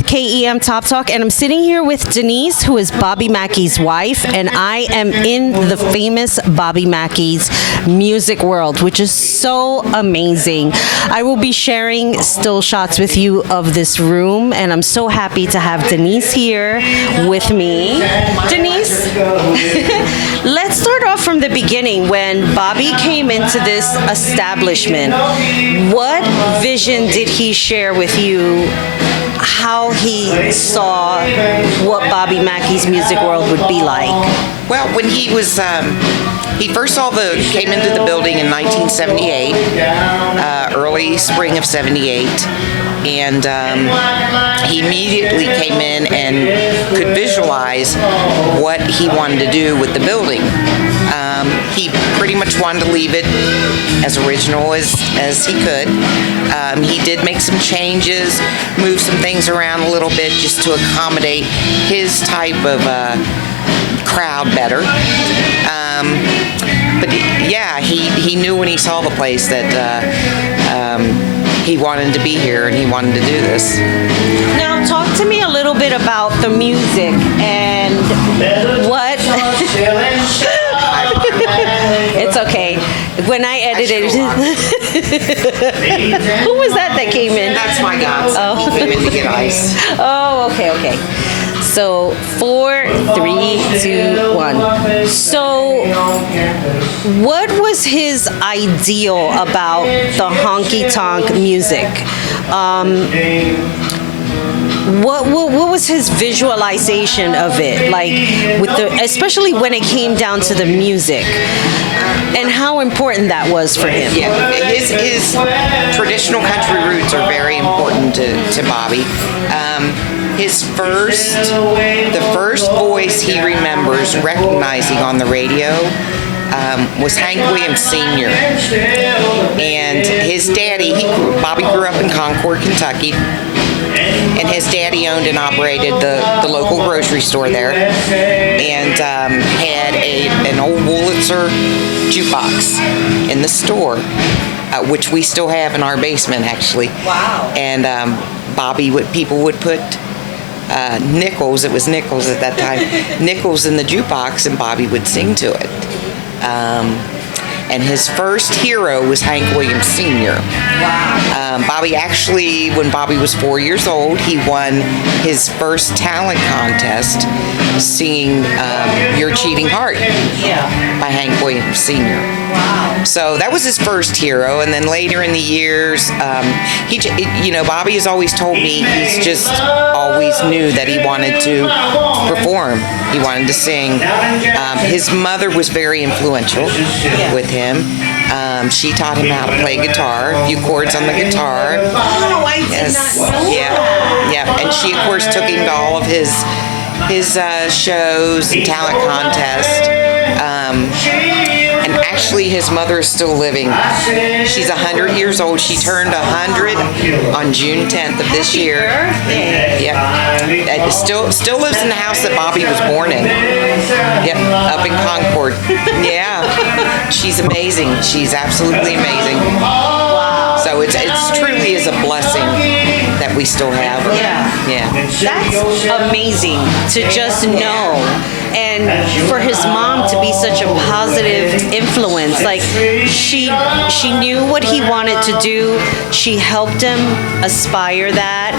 with KEM Top Talk, and I'm sitting here with Denise, who is Bobby Mackey's wife, and I am in the famous Bobby Mackey's music world, which is so amazing. I will be sharing still shots with you of this room, and I'm so happy to have Denise here with me. Denise, let's start off from the beginning when Bobby came into this establishment. What vision did he share with you, how he saw what Bobby Mackey's music world would be like? Well, when he was, he first came into the building in 1978, early spring of 78, and he immediately came in and could visualize what he wanted to do with the building. He pretty much wanted to leave it as original as he could. He did make some changes, move some things around a little bit just to accommodate his type of crowd better. But yeah, he knew when he saw the place that he wanted to be here and he wanted to do this. Now, talk to me a little bit about the music and what... It's okay. When I edited, who was that came in? That's my godson. He came in to get ice. Oh, okay. So 4, 3, 2, 1. So, what was his ideal about the honky tonk music? What was his visualization of it, like especially when it came down to the music, and how important that was for him? Yeah, his traditional country roots are very important to Bobby. The first voice he remembers recognizing on the radio was Hank Williams Sr. And his daddy, Bobby grew up in Concord, Kentucky. And his daddy owned and operated the local grocery store there, and had an old Wurlitzer jukebox in the store, which we still have in our basement, actually. Wow! And people would put nickels. It was nickels at that time. Nickels in the jukebox, and Bobby would sing to it. And his first hero was Hank Williams Sr. Wow. Bobby actually, when Bobby was 4 years old, he won his first talent contest singing Your Cheating Heart by Hank Williams Sr. Wow. So that was his first hero, and then later in the years, Bobby has always told me he's just always knew that he wanted to perform. He wanted to sing. His mother was very influential with him. She taught him how to play guitar, a few chords on the guitar. Oh, I did not know that. Yeah. And she, of course, took him to all of his shows and talent contests. And actually, his mother is still living. She's 100 years old. She turned 100 on June 10th of this year. Yep. And still lives in the house that Bobby was born in. Yep, up in Concord. Yeah. She's amazing. She's absolutely amazing. Wow. So it's truly is a blessing that we still have her. Yeah. That's amazing to just know, and for his mom to be such a positive influence. Like she knew what he wanted to do. She helped him aspire that.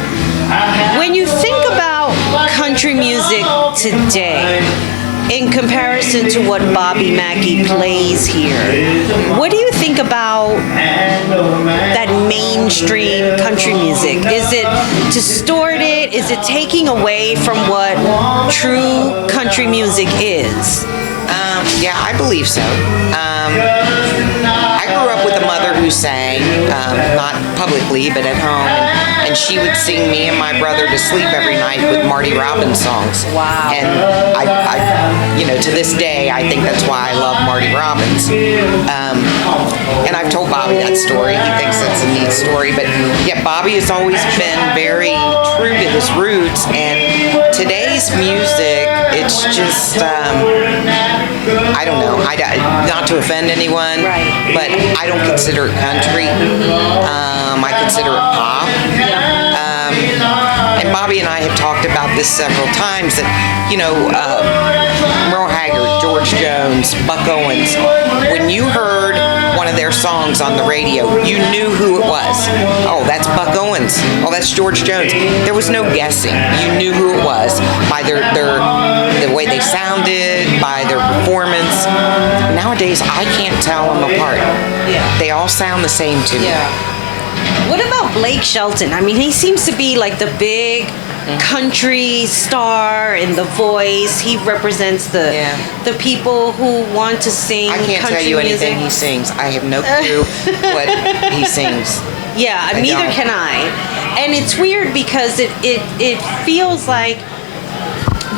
When you think about country music today, in comparison to what Bobby Mackey plays here, what do you think about that mainstream country music? Is it distorted? Is it taking away from what true country music is? Yeah, I believe so. I grew up with a mother who sang, not publicly, but at home, and she would sing me and my brother to sleep every night with Marty Robbins songs. Wow. And I to this day, I think that's why I love Marty Robbins. And I've told Bobby that story. He thinks that's a neat story. But yeah, Bobby has always been very true to his roots. And today's music, it's just, I don't know, not to offend anyone, right, but I don't consider it country. I consider it pop. And Bobby and I have talked about this several times, that, Merle Haggard, George Jones, Buck Owens, when you heard one of their songs on the radio, you knew who it was. Oh, that's Buck Owens. Oh, that's George Jones. There was no guessing. You knew who it was by the way they sounded, by their performance. Nowadays, I can't tell them apart. Yeah. They all sound the same to me. Yeah. What about Blake Shelton? I mean, he seems to be like the big country star in The Voice. He represents the people who want to sing I can't country tell you anything music. he sings. I have no clue what he sings. Yeah, neither don't. can I. And it's weird because it feels like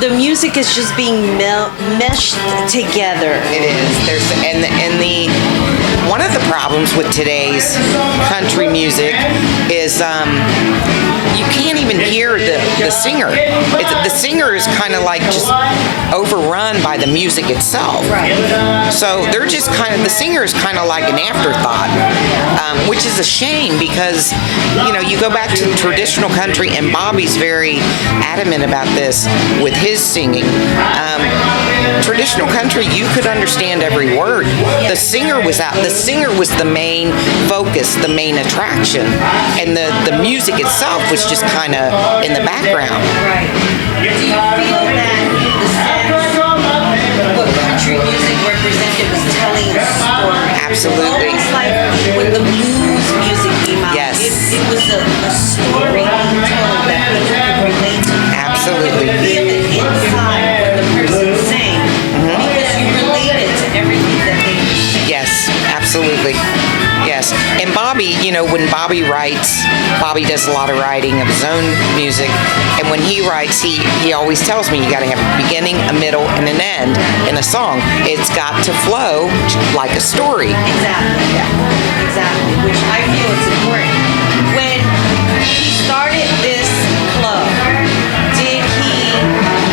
the music is just being meshed together. It is. One of the problems with today's country music is you can't even hear the singer. The singer is kind of like just overrun by the music itself. Right. So they're just the singer is kind of like an afterthought, which is a shame because, you go back to traditional country, and Bobby's very adamant about this with his singing. Traditional country, you could understand every word. The singer was out. The singer was the main focus, the main attraction, and the music itself was just kind of in the background. Right. Do you feel that the sense what country music represented was telling a story? Absolutely. Almost like when the blues music came out. Yes. It was a story being told that people could relate to. Absolutely. You could feel it inside when the person sang because you related to everything that they were saying. Yes, absolutely. Yes. And Bobby, when Bobby writes, Bobby does a lot of writing of his own music. And when he writes, he always tells me you got to have a beginning, a middle, and an end in a song. It's got to flow like a story. Exactly. Yeah. Exactly. Which I feel is important. When he started this club, did he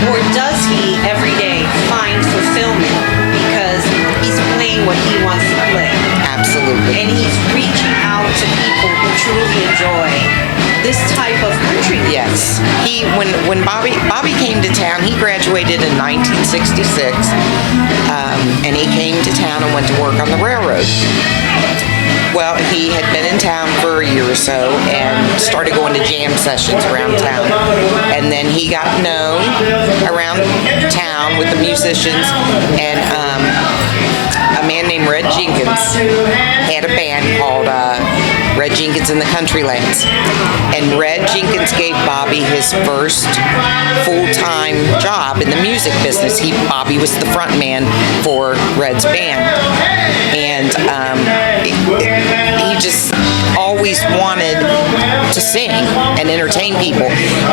or does he every day find fulfillment because he's playing what he wants to play? Absolutely. And he's reaching out to people who truly enjoy this type of country music. Yes. When Bobby came to town, he graduated in 1966, and he came to town and went to work on the railroad. Well, he had been in town for a year or so and started going to jam sessions around town. And then he got known around town with the musicians, and a man named Red Jenkins had a band called Red Jenkins and the Countrylands. And Red Jenkins gave Bobby his first full-time job in the music business. Bobby was the front man for Red's band. And he just always wanted to sing and entertain people.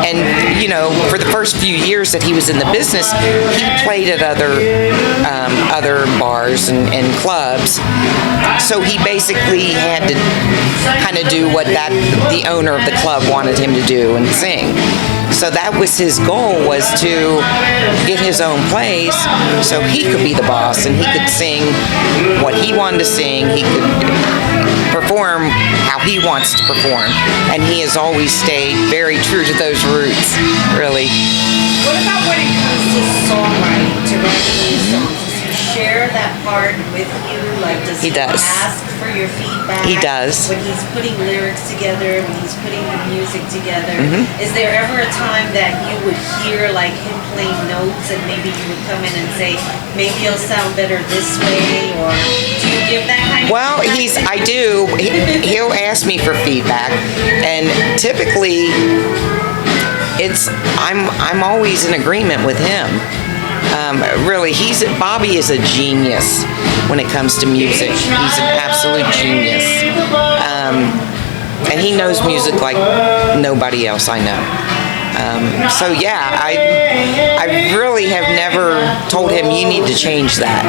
And, for the first few years that he was in the business, he played at other bars and clubs. So he basically had to kind of do what the owner of the club wanted him to do and sing. So that was his goal, was to get his own place so he could be the boss and he could sing what he wanted to sing. He could perform how he wants to perform. And he has always stayed very true to those roots, really. What about when it comes to songwriting, to writing new songs? Does he share that part with you? Like, does He does. ask for your feedback? He does. When he's putting lyrics together, when he's putting the music together, Mm-hmm. is there ever a time that you would hear like him playing notes and maybe you would come in and say, maybe it'll sound better this way, or do you give that kind of Well, feedback? I do. He'll ask me for feedback, and typically, I'm always in agreement with him. Really, Bobby is a genius when it comes to music. He's an absolute genius, and he knows music like nobody else I know. So yeah, I really have never told him you need to change that.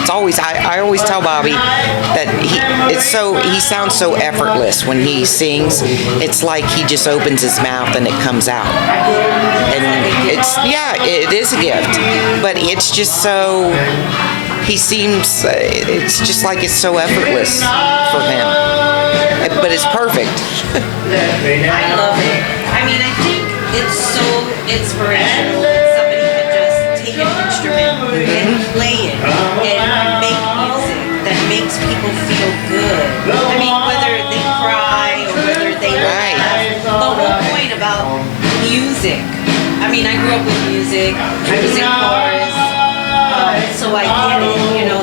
It's always I always tell Bobby that he sounds so effortless when he sings. It's like he just opens his mouth and it comes out. And it is a gift, but it's just so it's just like it's so effortless for him. but it's perfect. I love it. I mean, I think it's so inspirational that somebody can just take an instrument and play it and make music that makes people feel good. I mean, whether they cry or whether they laugh. The whole point about music. I mean, I grew up with music. I was in chorus. So I get it,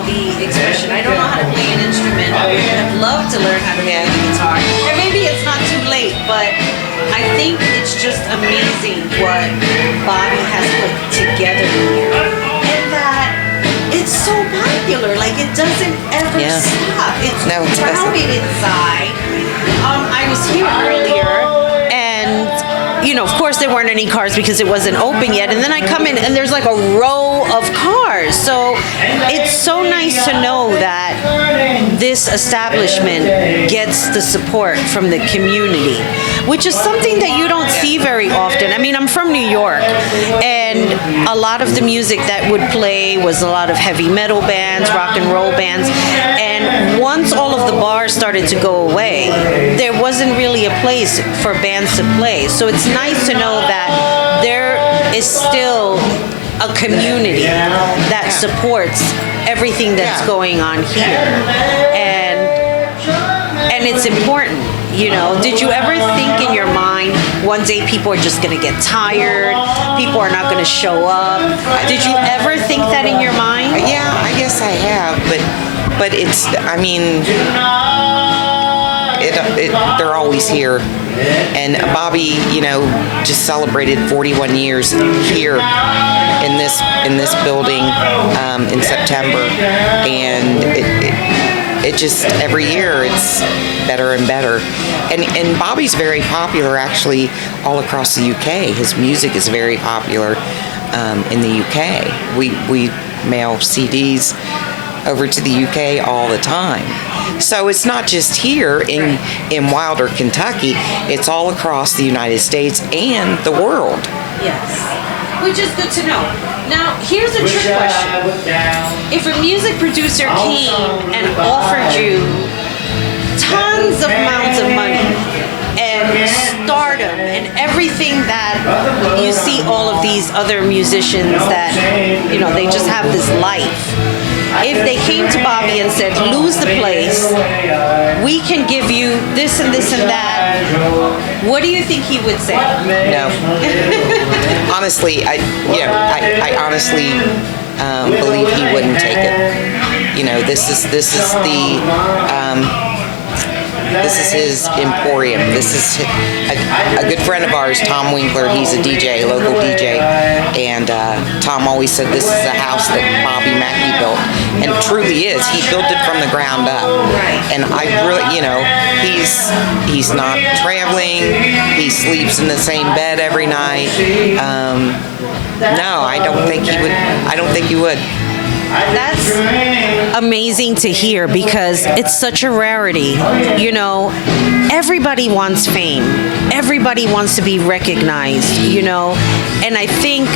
the expression. I don't know how to play an instrument. I would love to learn how to play the guitar. And maybe it's not too late, but I think it's just amazing what Bobby has put together here. And that it's so popular. Like, it doesn't ever stop. It's crowded inside. I was here earlier, and of course there weren't any cars because it wasn't open yet. And then I come in and there's like a row of cars. So it's so nice to know that this establishment gets the support from the community, which is something that you don't see very often. I mean, I'm from New York, and a lot of the music that would play was a lot of heavy metal bands, rock and roll bands. And once all of the bars started to go away, there wasn't really a place for bands to play. So it's nice to know that there is still a community that supports everything that's going on here. And it's important. Did you ever think in your mind one day people are just going to get tired, people are not going to show up? Did you ever think that in your mind? Yeah, I guess I have, but it's, I mean, they're always here. And Bobby, just celebrated 41 years here in this building in September, and it just every year it's better and better. And Bobby's very popular actually all across the UK. His music is very popular in the UK. We mail CDs over to the UK all the time. So it's not just here in Wilder, Kentucky. It's all across the United States and the world. Yes, which is good to know. Now, here's a trick question. If a music producer came and offered you tons of amounts of money and stardom and everything that you see all of these other musicians that, they just have this life. If they came to Bobby and said, lose the place, we can give you this and this and that, what do you think he would say? No. Honestly, I honestly believe he wouldn't take it. This is his emporium. This is a good friend of ours, Tom Winkler. He's a DJ, local DJ, and Tom always said this is a house that Bobby Mackey built, and it truly is. He built it from the ground up. And I really, he's not traveling. He sleeps in the same bed every night. No, I don't think he would. I don't think he would. That's amazing to hear because it's such a rarity. Everybody wants fame. Everybody wants to be recognized, And I think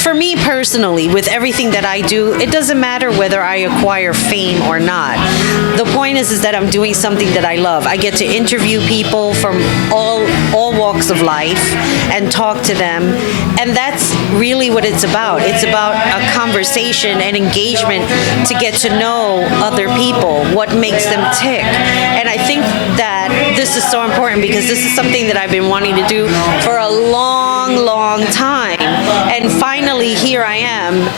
for me personally, with everything that I do, it doesn't matter whether I acquire fame or not. The point is that I'm doing something that I love. I get to interview people from all walks of life and talk to them. And that's really what it's about. It's about a conversation and engagement to get to know other people, what makes them tick. And I think that this is so important because this is something that I've been wanting to do for a long time. And finally, here I am,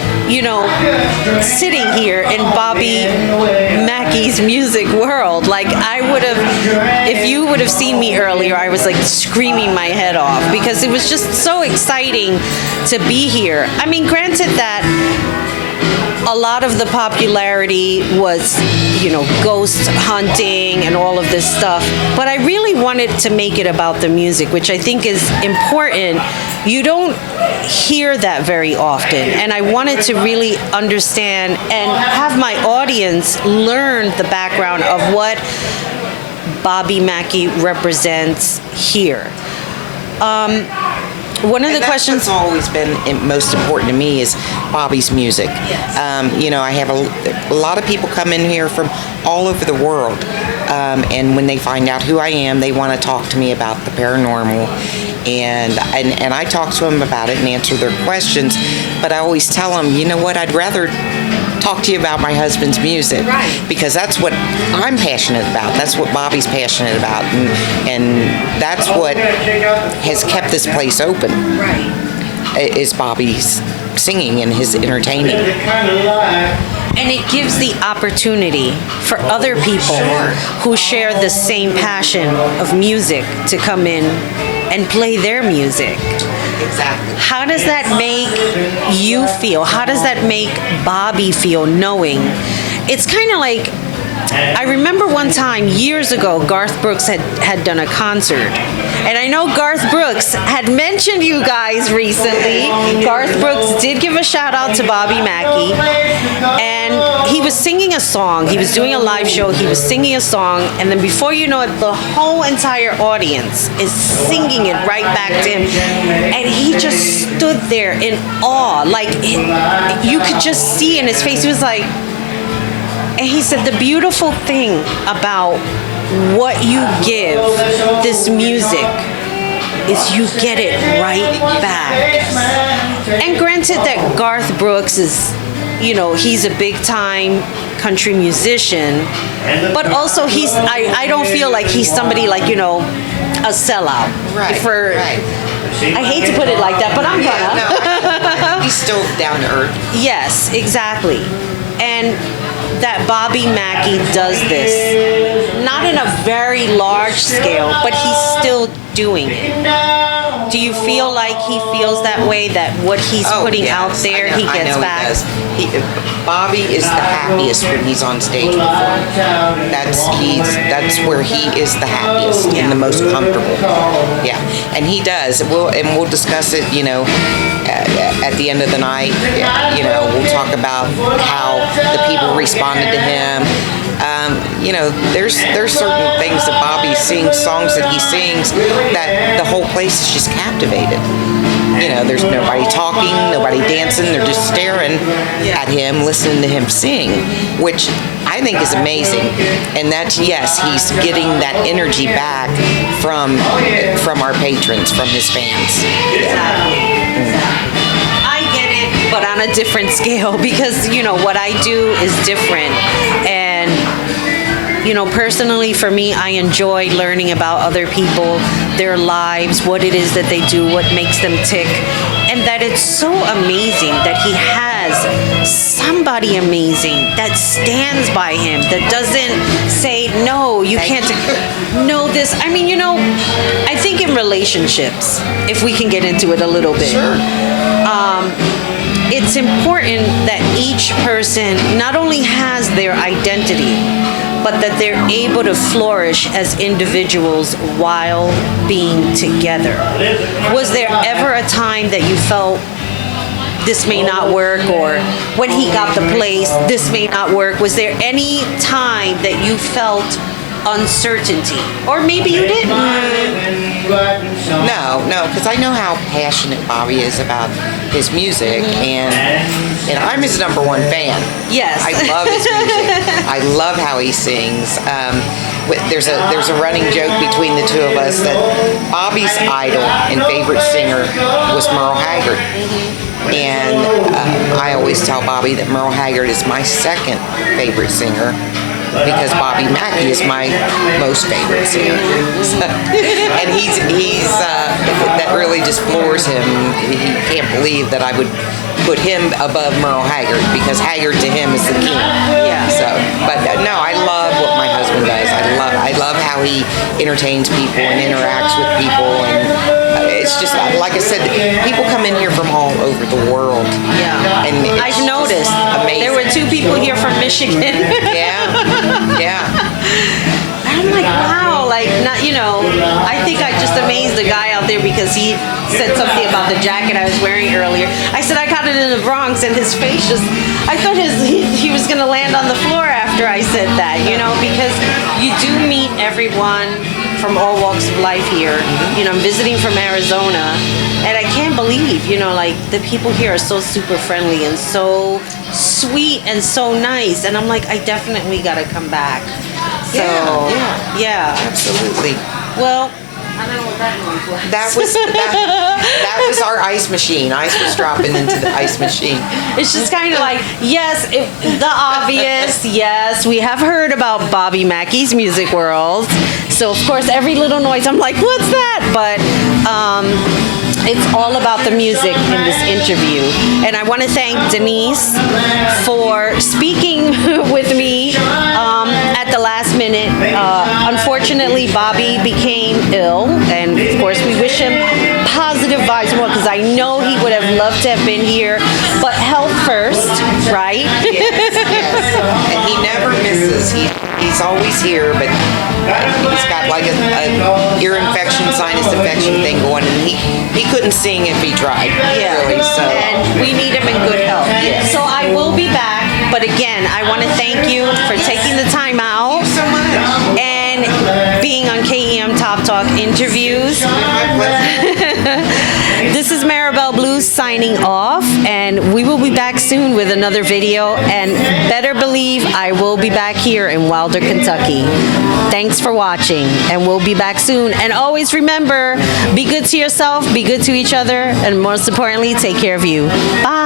sitting here in Bobby Mackey's music world. Like, if you would have seen me earlier, I was like screaming my head off because it was just so exciting to be here. I mean, granted that a lot of the popularity was, ghost hunting and all of this stuff. But I really wanted to make it about the music, which I think is important. You don't hear that very often. And I wanted to really understand and have my audience learn the background of what Bobby Mackey represents here. One of the questions that's always been most important to me is Bobby's music. Yes. I have a lot of people come in here from all over the world, and when they find out who I am, they want to talk to me about the paranormal, and I talk to them about it and answer their questions. But I always tell them, you know what? I'd rather talk to you about my husband's music, Right. because that's what I'm passionate about. That's what Bobby's passionate about, and that's what has kept this place open. Right. Is Bobby's singing and his entertaining. And it gives the opportunity for other people who share the same passion of music to come in and play their music. Exactly. How does that make you feel? How does that make Bobby feel, knowing? It's kind of like, I remember one time years ago, Garth Brooks had done a concert. And I know Garth Brooks had mentioned you guys recently. Garth Brooks did give a shout out to Bobby Mackey. And he was singing a song. He was doing a live show. He was singing a song. And then before you know it, the whole entire audience is singing it right back to him. And he just stood there in awe. Like, you could just see in his face. He was like, and he said, the beautiful thing about what you give this music is you get it right back. And granted that Garth Brooks is, he's a big time country musician, but also I don't feel like he's somebody like, a sellout. Right. Right. I hate to put it like that, but I'm gonna. No, he's still down to earth. Yes, exactly. And that Bobby Mackey does this, not in a very large scale, but he's still doing it. Do you feel like he feels that way, that what he's putting out there, he gets back? Bobby is the happiest when he's on stage performing. That's where he is the happiest and the most comfortable. Yeah, and he does. We'll discuss it. At the end of the night, we'll talk about how the people responded to him. There's certain things that Bobby sings, songs that he sings, that the whole place is just captivated. There's nobody talking, nobody dancing, they're just staring at him, listening to him sing, which I think is amazing. And that's, yes, he's getting that energy back from our patrons, from his fans. Exactly. I get it, but on a different scale, because, what I do is different. And personally for me, I enjoy learning about other people, their lives, what it is that they do, what makes them tick, and that it's so amazing that he has somebody amazing that stands by him, that doesn't say, no, you can't know this. I mean, I think in relationships, if we can get into it a little bit, it's important that each person not only has their identity, but that they're able to flourish as individuals while being together. Was there ever a time that you felt this may not work, or when he got the place, this may not work? Was there any time that you felt uncertainty? Or maybe you didn't. No, because I know how passionate Bobby is about his music, and I'm his number one fan. Yes. I love his music. I love how he sings. There's a running joke between the two of us that Bobby's idol and favorite singer was Merle Haggard. And I always tell Bobby that Merle Haggard is my second favorite singer, because Bobby Mackey is my most favorite singer. And he's that really just floors him. He can't believe that I would put him above Merle Haggard, because Haggard to him is the king. Yeah. So, but no, I love what my husband does. I love how he entertains people and interacts with people, and it's just like I said, people come in here from all over the world. Yeah. And I've noticed. Amazing. There were 2 people here from Michigan. Yeah. I'm like, wow, I think I just amazed the guy out there because he said something about the jacket I was wearing earlier. I said I got it in the Bronx, and his face just, I thought he was going to land on the floor after I said that, because you do meet everyone from all walks of life here. I'm visiting from Arizona, and I can't believe, the people here are so super friendly and so sweet and so nice. And I'm like, I definitely got to come back. So, yeah. Absolutely. Well, I don't know what that noise was. That was our ice machine. Ice was dropping into the ice machine. It's just kind of like, yes, the obvious. Yes, we have heard about Bobby Mackey's Music World. So, of course, every little noise, I'm like, what's that? But it's all about the music in this interview. And I want to thank Denise for speaking with me at the last minute. Unfortunately, Bobby became ill, and of course, we wish him positive vibes more because I know he would have loved to have been here. But health first, right? Yes. And he never misses. He's always here, but he's got like a ear infection, sinus infection thing going, and he couldn't sing if he tried. Really, so. And we need him in good health. Yes. So I will be back, but again, I want to thank you for taking the time out. Thank you so much. And being on KEM Top Talk interviews. My pleasure. This is Maribel Blues signing off, and we will be back soon with another video. And better believe I will be back here in Wilder, Kentucky. Thanks for watching, and we'll be back soon. And always remember, be good to yourself, be good to each other, and most importantly, take care of you. Bye.